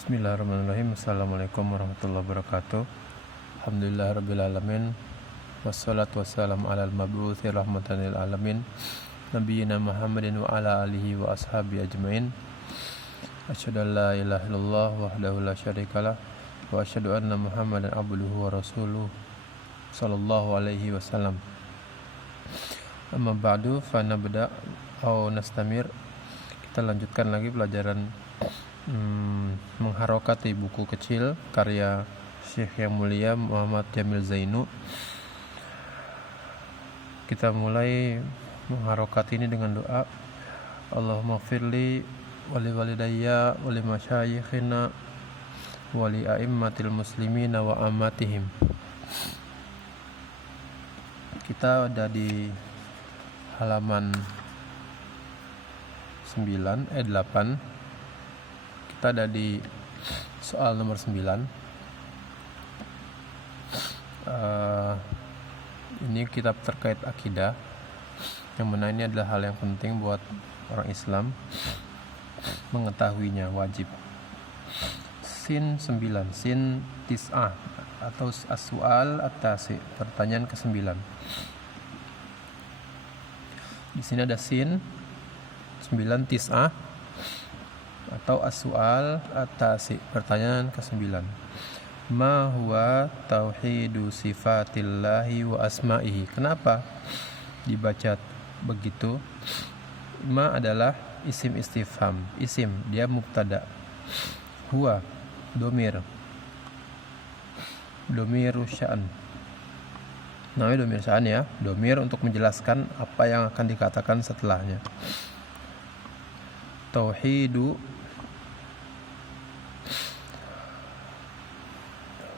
Bismillahirrahmanirrahim. Assalamualaikum warahmatullahi wabarakatuh. Alhamdulillahirrabbilalamin. Wassalatu wassalamu ala al-mab'uthi rahmatan lil alamin Nabiyyina Muhammadin wa ala alihi wa ashabi ajmain. Asyhadu an la ilaha illallah wahdahu la syarikalah wa asyhadu anna Muhammadan abduhu wa rasuluh sallallahu alaihi wasallam. Amma ba'du fa nabda aw nastamir. Kita lanjutkan lagi pelajaran mengharokati buku kecil karya Syekh yang mulia Muhammad Jamil Zainu. Kita mulai mengharokati ini dengan doa, Allahumma firli wali walidayya wali masyayikhina wali a'immatil muslimina wa ammatihim. Kita ada di halaman 8. Kita ada di soal nomor 9. Ini kitab terkait akidah, yang mana ini adalah hal yang penting buat orang Islam mengetahuinya, wajib. Sin 9, sin tis'ah atau as-su'al at-tasi, pertanyaan ke-9. Di sini ada sin 9 tis'ah atau as-su'al at-tasi, pertanyaan ke-9. Ma huwa tauhidu sifatillahi wa asma'ihi. Kenapa dibaca begitu? Ma adalah isim istifham, isim, dia mubtada. Huwa domir sya'an. Namanya domir sya'an ya, domir untuk menjelaskan apa yang akan dikatakan setelahnya. Tauhidu,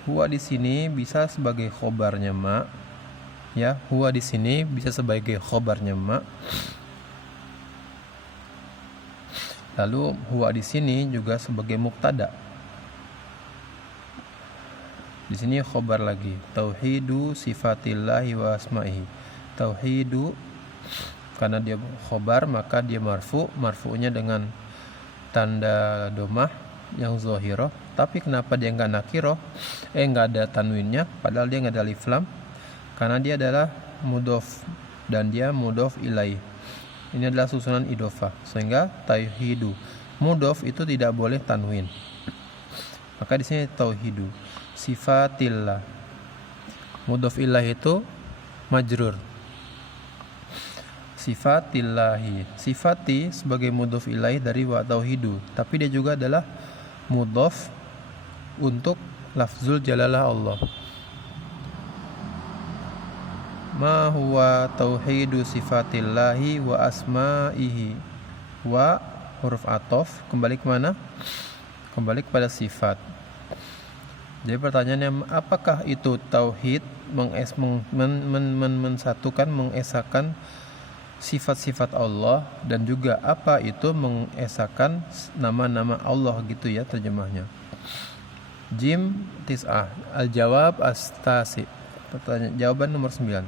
huwa di sini bisa sebagai khobarnya ma, ya. Huwa di sini bisa sebagai khobarnya ma. Lalu huwa di sini juga sebagai mubtada. Di sini khobar lagi. Tauhidu sifatillahi wa asma'ihi. Tauhidu, karena dia khobar maka dia marfu'nya dengan tanda domah yang zahirah. Tapi kenapa dia enggak nakirah? Enggak ada tanwinnya, padahal dia enggak ada alif lam, karena dia adalah mudhof dan dia mudhof ilaih. Ini adalah susunan idhofah, sehingga tauhidu mudhof itu tidak boleh tanwin. Maka di sini tauhidu sifatillah, mudhof ilaih itu majrur. Sifatillahi, sifati sebagai mudhof ilaih dari wa tauhidu, tapi dia juga adalah mudhof untuk lafzul jalalah Allah. Ma huwa tauhidu sifatillahi wa asma'ihi. Wa huruf ataf kembali ke mana? Kembali kepada sifat. Jadi pertanyaannya, apakah itu tauhid mensatukan, mengesahkan sifat-sifat Allah, dan juga apa itu mengesahkan nama-nama Allah, gitu ya terjemahnya. Jim tis'ah, al-jawab as-tasi. Pertanyaan jawaban nomor 9.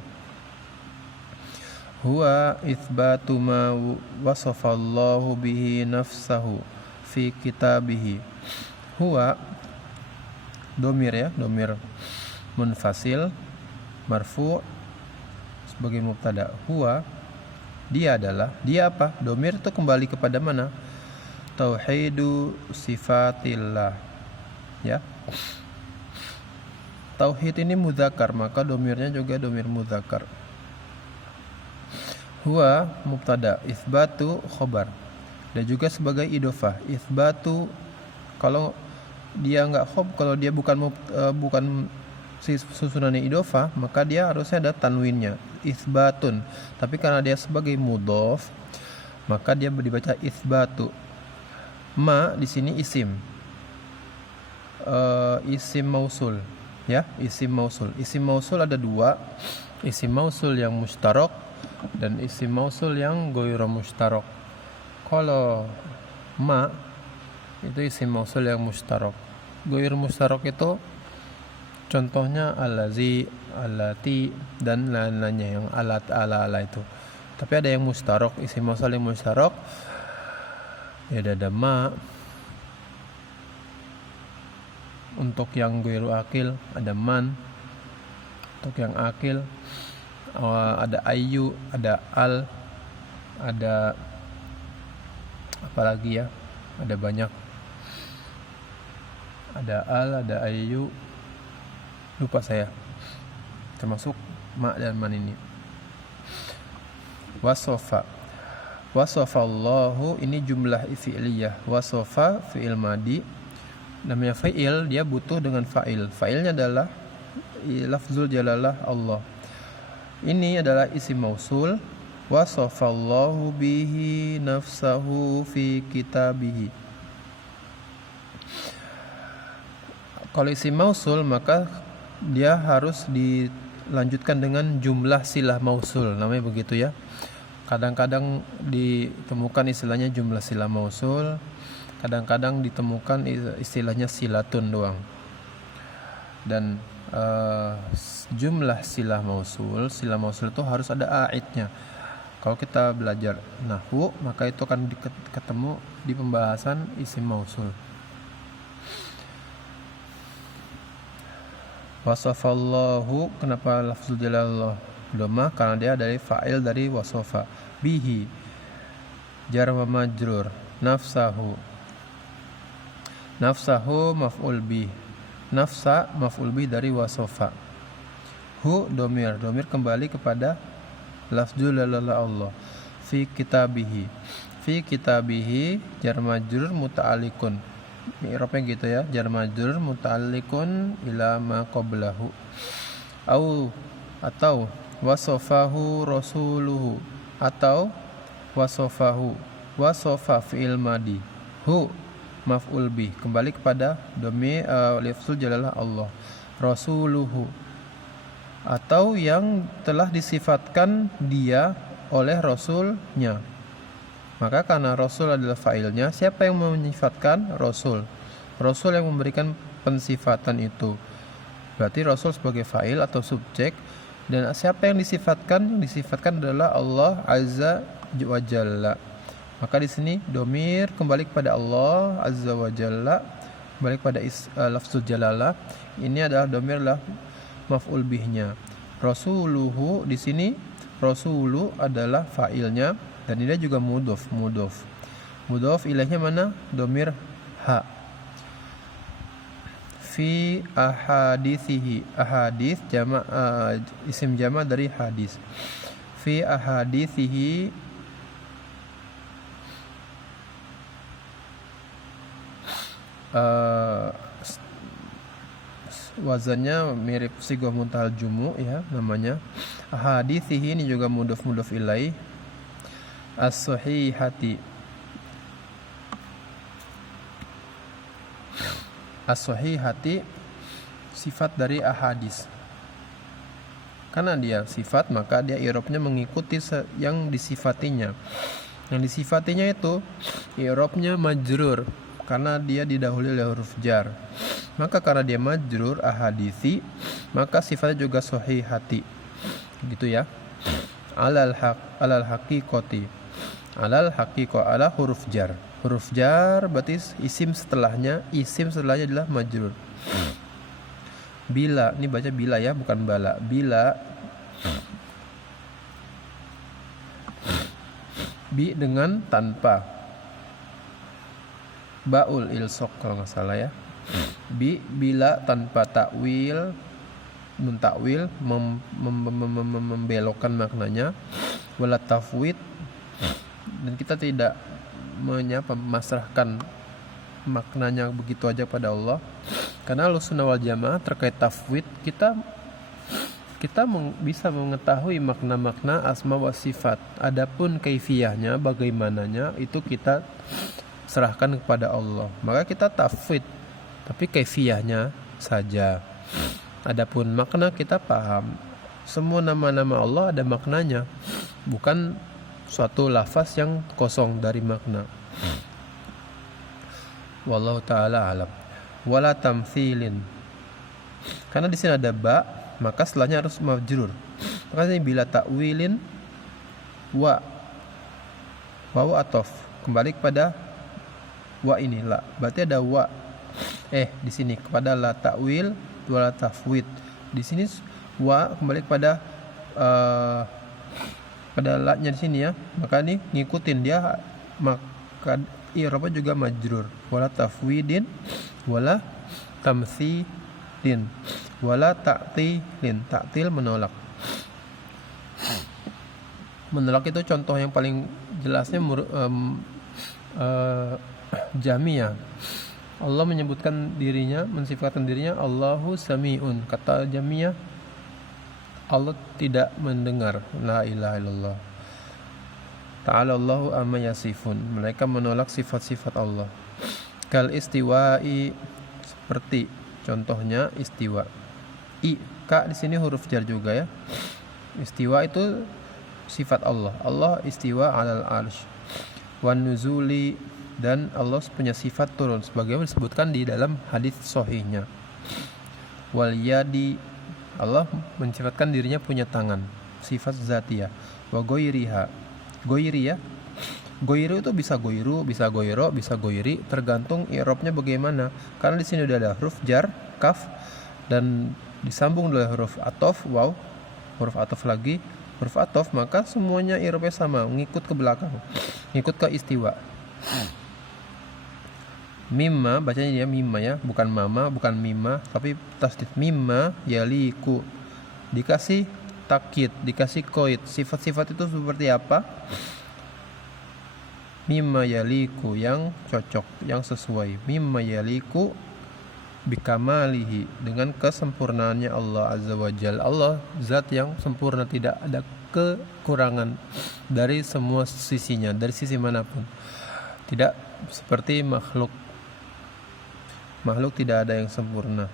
Huwa itsbatu ma wasafallahu bihi nafsahu fi kitabihi. Huwa domir ya, domir munfasil marfu' sebagai mubtada. Huwa, dia adalah, dia apa? Domir itu kembali kepada mana? Tauhidu sifatillah, ya. Tauhid ini mudzakkar, maka domirnya juga domir mudzakkar. Huwa mubtada, itsbatu khobar, dan juga sebagai idhofah. Itsbatu, kalau dia enggak kalau dia bukan susunannya idhofah, maka dia harusnya ada tanwinnya, itsbatun. Tapi karena dia sebagai mudhof, maka dia dibaca itsbatu. Ma di sini isim, isim mausul, ya, isim mausul. Isim mausul ada dua, isim mausul yang mustarok dan isim mausul yang ghairu mustarok. Kalau ma itu isim mausul yang mustarok. Ghairu mustarok itu contohnya allazi, allati, dan lain-lainnya yang alat, ala itu. Tapi ada yang mustarok, isim mausul yang mustarok, ya ada ma, Untuk yang ghairu akil ada man. Untuk yang akil ada ayu, ada al, ada apa lagi ya? Ada banyak. Ada al, ada ayu. Lupa saya. Termasuk ma dan man ini. Wasofa. Wasofallahu ini jumlah fi'liyah. Wasofa fi'il madi. Namanya fa'il, dia butuh dengan fa'il. Fa'ilnya adalah lafzul jalalah Allah. Ini adalah isim mausul. Wasofallahu bihi nafsahu fi kitabihi. Kalau isim mausul maka dia harus dilanjutkan dengan jumlah silah mausul, namanya begitu ya. Kadang-kadang ditemukan istilahnya jumlah silah mausul, kadang-kadang ditemukan istilahnya silatun doang. Dan jumlah silah mausul itu harus ada aidnya. Kalau kita belajar nahwu maka itu akan ketemu di pembahasan isim mausul. Wasafallahu, kenapa lafzul jalallah domah? Karena dia dari fa'il dari wasofa. Bihi jar wa majrur. Nafsahu maf'ul bih. Nafsa maf'ul bih dari wasofa. Hu domir kembali kepada lafzul jalallah Allah. Fi kitabihi jar majrur muta'alliqun. Mi'rabnya gitu ya, jar majrur muta'alliqun ila ma qablahu. Atau wasofahu rasuluhu, atau wasofa fi'il madi, hu maf'ul bih, kembali kepada dhamir lafzul jalalah Allah. Rasuluhu, atau yang telah disifatkan dia oleh rasulnya. Maka karena Rasul adalah fa'ilnya, siapa yang menyifatkan? Rasul yang memberikan pensifatan itu. Berarti Rasul sebagai fa'il atau subjek. Dan siapa yang disifatkan? Yang disifatkan adalah Allah Azza wa Jalla. Maka di sini domir kembali kepada Allah Azza wa Jalla, kembali kepada lafzul jalalah. Ini adalah domir lah maf'ul bihnya. Rasuluhu, di sini Rasulu adalah fa'ilnya. Dan ini juga mudhof ilaihnya mana? Domir ha. Fi ahadithihi, ahadits jama' isim jama' dari hadis. Fi ahadithihi wazannya mirip sighah muntahal jumu ya namanya. Ahadithihi ini juga mudhof ilaih. As-sahihati sifat dari ahadis. Karena dia sifat maka dia i'rabnya mengikuti yang disifatinya. Yang disifatinya itu i'rabnya majrur karena dia didahului oleh huruf jar. Maka karena dia majrur ahadisi, maka sifatnya juga sahihati. Gitu ya. Alal haqiqati. Alal haqiqah, ala huruf jar berarti isim setelahnya adalah majrur. Bila, ini baca bila ya bukan bala. Bila bi dengan tanpa baul ilsok kalau nggak salah ya. Bila tanpa takwil, mentakwil, membelokkan maknanya, wala tafwid, dan kita tidak memasrahkan maknanya begitu aja pada Allah. Karena Ahlussunnah wal Jamaah terkait tafwid, kita bisa mengetahui makna-makna asma wa sifat. Adapun kaifiyahnya, bagaimananya, itu kita serahkan kepada Allah. Maka kita tafwid, tapi kaifiyahnya saja. Adapun makna kita paham. Semua nama-nama Allah ada maknanya, bukan suatu lafaz yang kosong dari makna. Wallahu ta'ala alam. Wala tamthilin. Karena di sini ada ba, maka setelahnya harus majrur. Maka ini bila takwilin wawu atof, kembali kepada wa ini la. Berarti ada wa di sini kepada la ta'wil wala tafwid. Di sini wa kembali kepada pada la-nya di sini ya. Maka ini ngikutin dia, maka i'rabnya juga majrur. Wala tafwidin wala tamtsilin wala ta'tilin. Ta'til menolak. Menolak itu contoh yang paling jelasnya Jahmiyah. Allah menyebutkan dirinya, mensifatkan dirinya Allahu Sami'un. Kata Jahmiyah, Allah tidak mendengar. La ilaha illallah. Ta'ala Allahu amma yasifun. Mereka menolak sifat-sifat Allah. Kal istiwa'i, seperti contohnya istiwa. Ka di sini huruf jar juga ya. Istiwa itu sifat Allah. Allah istiwa 'alal 'arsy. Wan nuzuli, dan Allah punya sifat turun sebagaimana disebutkan di dalam hadis sahihnya. Wal yadi, Allah mensifatkan dirinya punya tangan, sifat zatiyah. Wa goiriha, goiri ya. Goiru itu bisa goiru, bisa goiro, bisa goiri, tergantung i'rabnya bagaimana. Karena di sini udah ada huruf jar, kaf, dan disambung oleh huruf atof, waw, huruf atof lagi, huruf atof, maka semuanya i'rabnya sama, ngikut ke belakang, ngikut ke istiwa. Mimma, bacanya dia mimma ya, bukan mama, bukan mimma, tapi tasdid. Mimma yaliku, dikasih takkid, dikasih koid. Sifat-sifat itu seperti apa? Mimma yaliku, yang cocok, yang sesuai. Mimma yaliku bikamalihi, dengan kesempurnaannya Allah Azza wa Jalla. Allah zat yang sempurna, tidak ada kekurangan dari semua sisinya, dari sisi manapun. Tidak seperti makhluk. Makhluk tidak ada yang sempurna.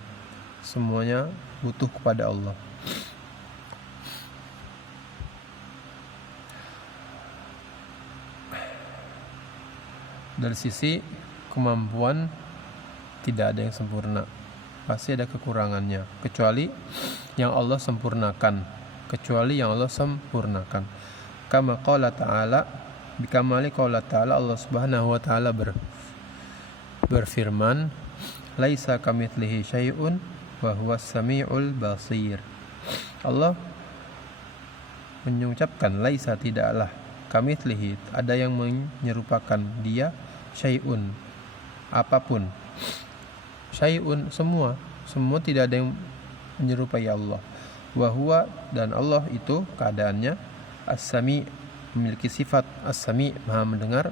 Semuanya butuh kepada Allah. Dari sisi kemampuan tidak ada yang sempurna. Pasti ada kekurangannya, kecuali yang Allah sempurnakan. Kecuali yang Allah sempurnakan. Kama qala ta'ala, bikamali qala ta'ala, Allah Subhanahu wa ta'ala berfirman, laisa kamitslihi syai'un wa huwas samiul basir. Allah mengucapkan laisa, tidaklah, kamitslihi, ada yang menyerupakan dia, syai'un, apapun. Syai'un, semua tidak ada yang menyerupai Allah. Wa huwa, dan Allah itu keadaannya as-sami, memiliki sifat as-sami, maha mendengar,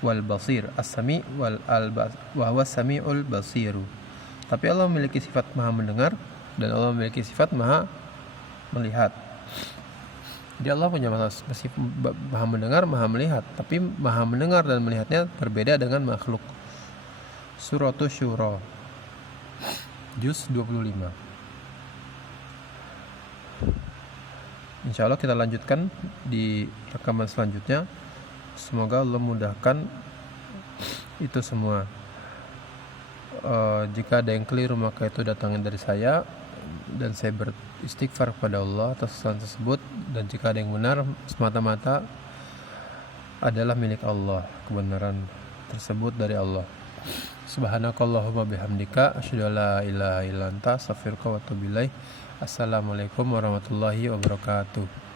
wal basir, as-sami wal al-bas, wa huwa samiul basiru. Tapi Allah memiliki sifat maha mendengar dan Allah memiliki sifat maha melihat. Jadi Allah punya maha mendengar, maha melihat, tapi maha mendengar dan melihatnya berbeda dengan makhluk. Suratul Syura, juz 25. Insya Allah kita lanjutkan di rekaman selanjutnya. Semoga Allah mudahkan itu semua. Jika ada yang keliru maka itu datangnya dari saya, dan saya beristighfar kepada Allah atas kesalahan tersebut. Dan jika ada yang benar, semata-mata adalah milik Allah, kebenaran tersebut dari Allah. Subhanakallahumma bihamdika asyhadu an la ilaha illa anta astaghfiruka wa atubu ilaik. Assalamualaikum warahmatullahi wabarakatuh.